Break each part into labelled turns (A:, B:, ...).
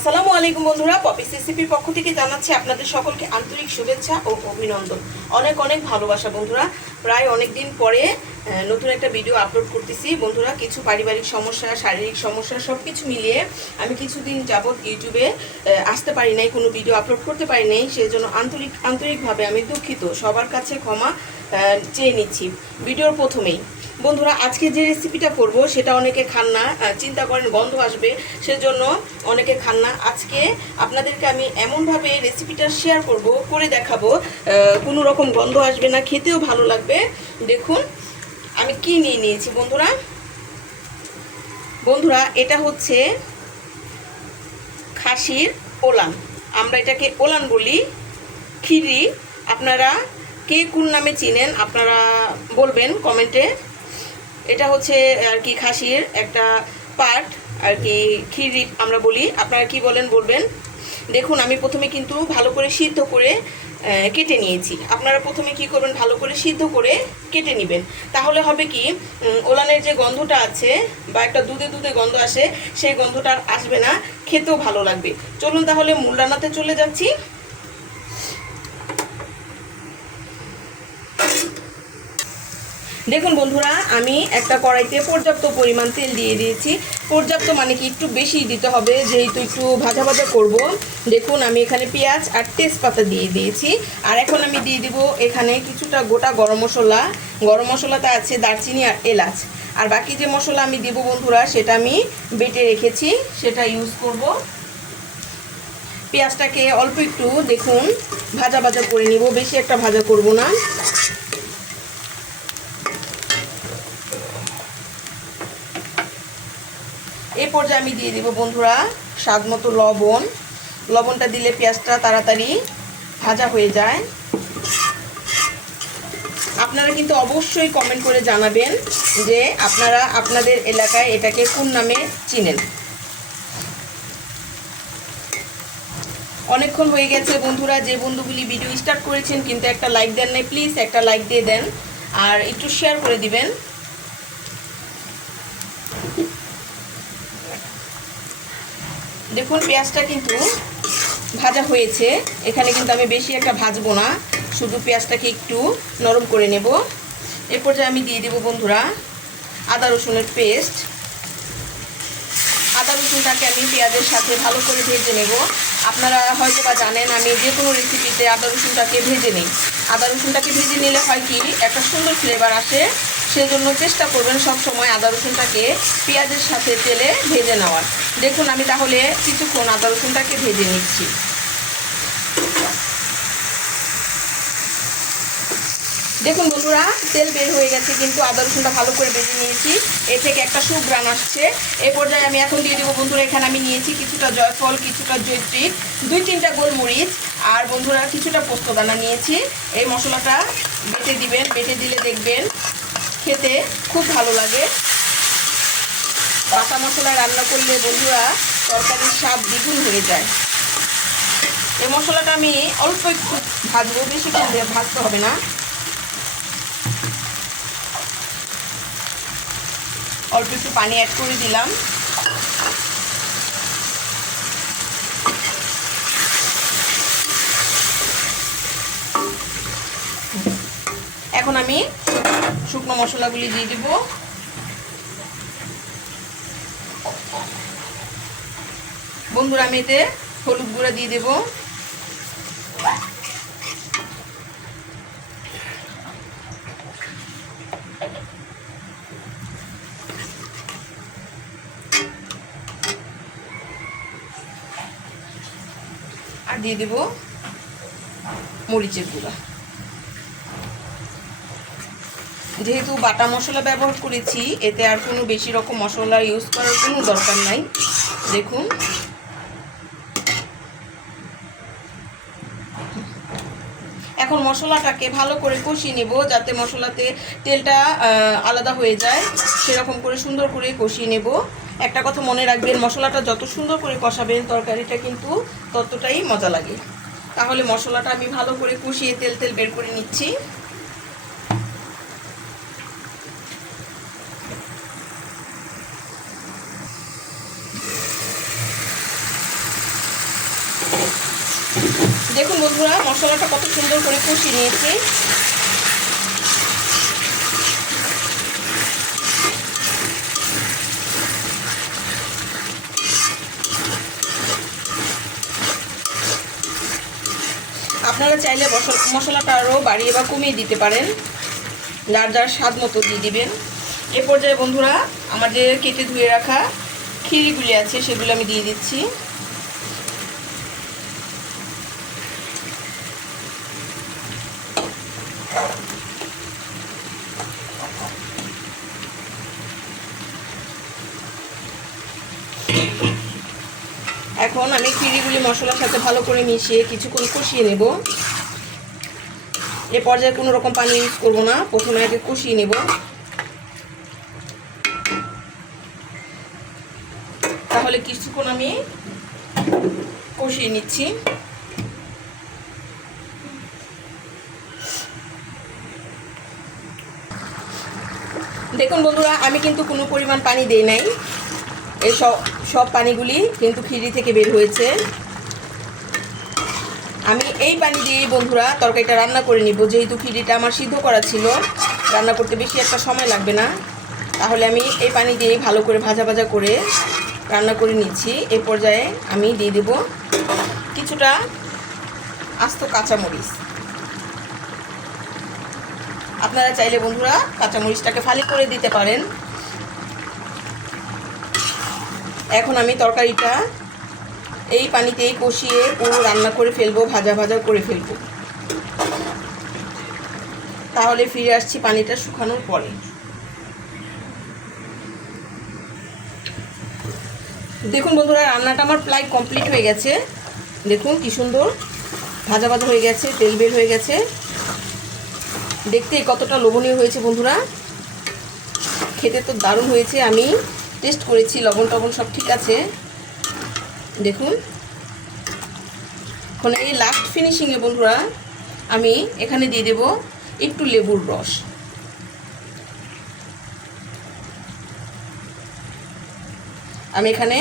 A: আসসালামু আলাইকুম বন্ধুরা, পপি সিসিপির পক্ষ থেকে জানাচ্ছি আপনাদের সকলকে আন্তরিক শুভেচ্ছা ও অভিনন্দন। অনেক অনেক ভালোবাসা বন্ধুরা। প্রায় অনেক দিন পরে নতুন একটা ভিডিও আপলোড করতেছি। বন্ধুরা, কিছু পারিবারিক সমস্যা, শারীরিক সমস্যা সব কিছু মিলিয়ে আমি কিছুদিন যাবৎ ইউটিউবে আসতে পারি নাই, কোনো ভিডিও আপলোড করতে পারি নাই। সেই জন্য আন্তরিক, আন্তরিকভাবে আমি দুঃখিত। সবার কাছে ক্ষমা চেয়ে নিচ্ছি। ভিডিওর প্রথমেই বন্ধুরা, আজকে যে রেসিপিটা করব, সেটা অনেকে খান না চিন্তা করেন, গন্ধ আসবে, সেজন্য অনেকে খান না। আজকে আপনাদেরকে আমি এমনভাবে রেসিপিটা শেয়ার করব, করে দেখাবো কোনো রকম গন্ধ আসবে না, খেতেও ভালো লাগবে। দেখুন, আমি কি নিয়ে নিয়েছি বন্ধুরা? বন্ধুরা, এটা হচ্ছে খাসির ওলান। আমরা এটাকে ওলান বলি খিরি আপনারা কে কোন নামে চিনেন, আপনারা বলবেন কমেন্টে। এটা হচ্ছে আর কি খাসির একটা পার্ট আর কি খিরি আমরা বলি। আপনারা কি বলেন, বলবেন? দেখুন, আমি প্রথমে কিন্তু ভালো করে সিদ্ধ করে কেটে নিয়েছি। আপনারা প্রথমে কি করবেন, ভালো করে সিদ্ধ করে কেটে নেবেন। তাহলে হবে কি ওলানের যে গন্ধটা আছে বা একটা দুধে দুধে গন্ধ আসে, সেই গন্ধটা আসবে না। খেতেও ভালো লাগবে। চলুন তাহলে মূল রান্নাতে চলে যাচ্ছি। দেখুন বন্ধুরা, আমি একটা কড়াইতে পর্যাপ্ত পরিমাণ তেল দিয়ে দিয়েছি। পর্যাপ্ত মানে কি, একটু বেশি দিতে হবে, যেহেতু একটু ভাজা ভাজা করব। দেখুন, আমি এখানে পেঁয়াজ আর তেজপাতা দিয়ে দিয়েছি। আর এখন আমি দিয়ে দিব এখানে কিছুটা গোটা গরম মশলা। গরম মশলাতে আছে দারচিনি আর এলাচ। আর বাকি যে মশলা আমি দেব বন্ধুরা, সেটা আমি বেটে রেখেছি, সেটা ইউজ করব। পেঁয়াজটাকে অল্প একটু, দেখুন, ভাজা ভাজা করে নিব, বেশি একটা ভাজা করব না। এই পর্যায়ে আমি দিয়ে দিব বন্ধুরা স্বাদ মতো লবণ। লবণটা দিলে পেঁয়াজটা তাড়াতাড়ি ভাজা হয়ে যায়। আপনারা কিন্তু অবশ্যই কমেন্ট করে জানাবেন যে আপনারা আপনাদের এলাকায় এটাকে কোন নামে চিনেন। অনেকক্ষণ হয়ে গেছে বন্ধুরা, যে বন্ধুগুলি ভিডিও স্টার্ট করেছেন কিন্তু একটা লাইক দেন নাই প্লিজ একটা লাইক দিয়ে দেন। আর একটু শেয়ার করে দিবেন। দেখুন, পেঁয়াজটা কিন্তু ভাজা হয়েছে। এখানে কিন্তু আমি বেশি একটা ভাজবো না, শুধু পেঁয়াজটাকে একটু নরম করে নেব। এরপর যে আমি দিয়ে দেবো বন্ধুরা, আদা রসুনের পেস্ট। আদা রসুনটাকে আমি পেঁয়াজের সাথে ভালো করে ভেজে নেব। আপনারা হয়তো বা জানেন, আমি যে কোনো রেসিপিতে আদা রসুনটাকে ভেজে নিই। আদা রসুনটাকে ভেজে নিলে হয় কি, একটা সুন্দর ফ্লেভার আসে। সেজন্য চেষ্টা করবেন সব সময় আদা রসুনটাকে পেঁয়াজের সাথে তেলে ভেজে নেওয়ার। দেখুন আমি তাহলে কিছুক্ষণ আদা রসুনটাকে ভেজে নিচ্ছি। দেখুন বন্ধুরা, তেল বের হয়ে গেছে কিন্তু আদা রসুনটা ভালো করে ভেজে নিয়েছি। এ থেকে একটা সুগ্রান আসছে। এ পর্যায়ে আমি এখন দিয়ে দেবো বন্ধুরা, এখানে আমি নিয়েছি কিছুটা জয়ফল, কিছুটা জৈত্রী দুই তিনটা গোলমরিচ, আর বন্ধুরা কিছুটা পোস্তদানা নিয়েছি। এই মশলাটা বেটে দিবেন, বেটে দিলে দেখবেন খেতে খুব ভালো লাগে। বাটা মশলা রান্না করলে বন্ধুরা তরকারির স্বাদ দ্বিগুণ হয়ে যায়। এই মশলাটা আমি অল্প একটু ভাজবো দিয়ে ভাজতে হবে না। অল্প একটু পানি অ্যাড করে দিলাম। এখন আমি শুকনো মশলাগুলি দিয়ে দিব। বন্ধুরা, আমি এতে হলুদ গুঁড়া দিয়ে দেব। দিয়ে দেব মরিচের গুঁড়া। যেহেতু বাটা মশলা ব্যবহার করেছি, এতে আর কোনো বেশি রকম মশলা ইউজ করার কোনো দরকার নাই। দেখুন। এখন মশলাটাকে ভালো করে কষিয়ে নেব, যাতে মশলাতে তেলটা আলাদা হয়ে যায়। সেরকম করে সুন্দর করে কষিয়ে নেব। একটা কথা মনে রাখবেন, মশলাটা যত সুন্দর করে কষাবেন তরকারিটা কিন্তু ততটাই মজা লাগে। তাহলে মশলাটা আমি ভালো করে কষিয়ে তেল তেল বের করে নিচ্ছি। দেখুন বন্ধুরা, মশলাটা কত সুন্দর করে কষিয়ে নিয়েছি। আপনারা চাইলে মশলা মশলাটা আরও বাড়িয়ে বা কমিয়ে দিতে পারেন। যার যার স্বাদ মতো দিয়ে দিবেন। এ পর্যায়ে বন্ধুরা, আমার যে কেটে ধুয়ে রাখা খিরিগুলি আছে, সেগুলো আমি দিয়ে দিচ্ছি। এখন আমি খিরিগুলি মশলার সাথে ভালো করে মিশিয়ে কিছুক্ষণ কষিয়ে নেব। এ পর্যায়ে কোনো রকম পানি ইউজ করব না। প্রথমে আগে কষিয়ে নেব। তাহলে কিছুক্ষণ আমি কষিয়ে নিচ্ছি। দেখুন বন্ধুরা, আমি কিন্তু কোনো পরিমাণ পানি দেই নাই। এই সব পানিগুলি কিন্তু খিরি থেকে বের হয়েছে। আমি এই পানি দিয়েই বন্ধুরা তরকারিটা রান্না করে নিব। যেহেতু খিরিটা আমার সিদ্ধ করা ছিল, রান্না করতে বেশি একটা সময় লাগবে না। তাহলে আমি এই পানি দিয়েই ভালো করে ভাজা ভাজা করে রান্না করে নিচ্ছি। এ পর্যায়ে আমি দিয়ে দেব কিছুটা আস্ত কাঁচামরিচ। আপনারা চাইলে বন্ধুরা কাঁচামরিচটাকে ফালি করে দিতে পারেন। এখন আমি তরকারিটা এই পানিতেই কষিয়ে পুরো রান্না করে ফেলব, ভাজা ভাজা করে ফেলব। তাহলে ফিরে আসছি পানিটা শুকানোর পরে। দেখুন বন্ধুরা, রান্নাটা আমার প্রায় কমপ্লিট হয়ে গেছে। দেখুন কি সুন্দর ভাজা ভাজা হয়ে গেছে, তেল বের হয়ে গেছে। দেখতে কতটা লোভনীয় হয়েছে বন্ধুরা। খেতে তো দারুণ হয়েছে, আমি টেস্ট করেছি, লবণ টবণ সব ঠিক আছে। দেখুন। এখন এই লাস্ট ফিনিশিংয়ে বন্ধুরা, আমি এখানে দিয়ে দেব একটু লেবুর রস। আমি এখানে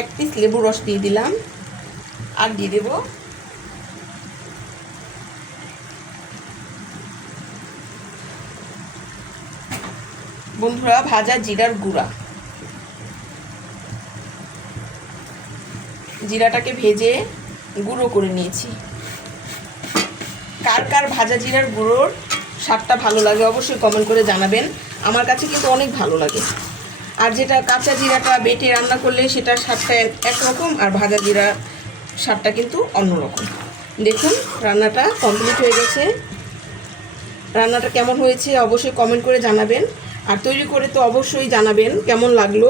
A: এক পিস লেবুর রস দিয়ে দিলাম, আর দিয়ে দেব বন্ধুরা ভাজা জিরার গুঁড়া। জিরাটাকে ভেজে গুঁড়ো করে নিয়েছি। কার কার ভাজা জিরার গুঁড়োর স্বাদটা ভালো লাগে অবশ্যই কমেন্ট করে জানাবেন। আমার কাছে কিন্তু অনেক ভালো লাগে। আর যেটা কাঁচা জিরাটা বেটে রান্না করলে সেটার স্বাদটা একরকম আর ভাজা জিরা স্বাদটা কিন্তু অন্যরকম। দেখুন, রান্নাটা কমপ্লিট হয়ে গেছে। রান্নাটা কেমন হয়েছে অবশ্যই কমেন্ট করে জানাবেন। আর তৈরি করে তো অবশ্যই জানাবেন কেমন লাগল।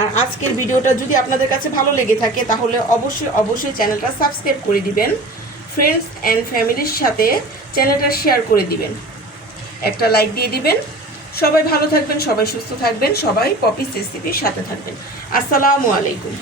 A: আর আজকের ভিডিওটা যদি আপনাদের কাছে ভালো লেগে থাকে, তাহলে অবশ্যই অবশ্যই চ্যানেলটা সাবস্ক্রাইব করে দিবেন। ফ্রেন্ডস অ্যান্ড ফ্যামিলির সাথে চ্যানেলটা শেয়ার করে দিবেন। একটা লাইক দিয়ে দিবেন। সবাই ভালো থাকবেন, সবাই সুস্থ থাকবেন, সবাই পপিস রেসিপির সাথে থাকবেন। আসসালামু আলাইকুম।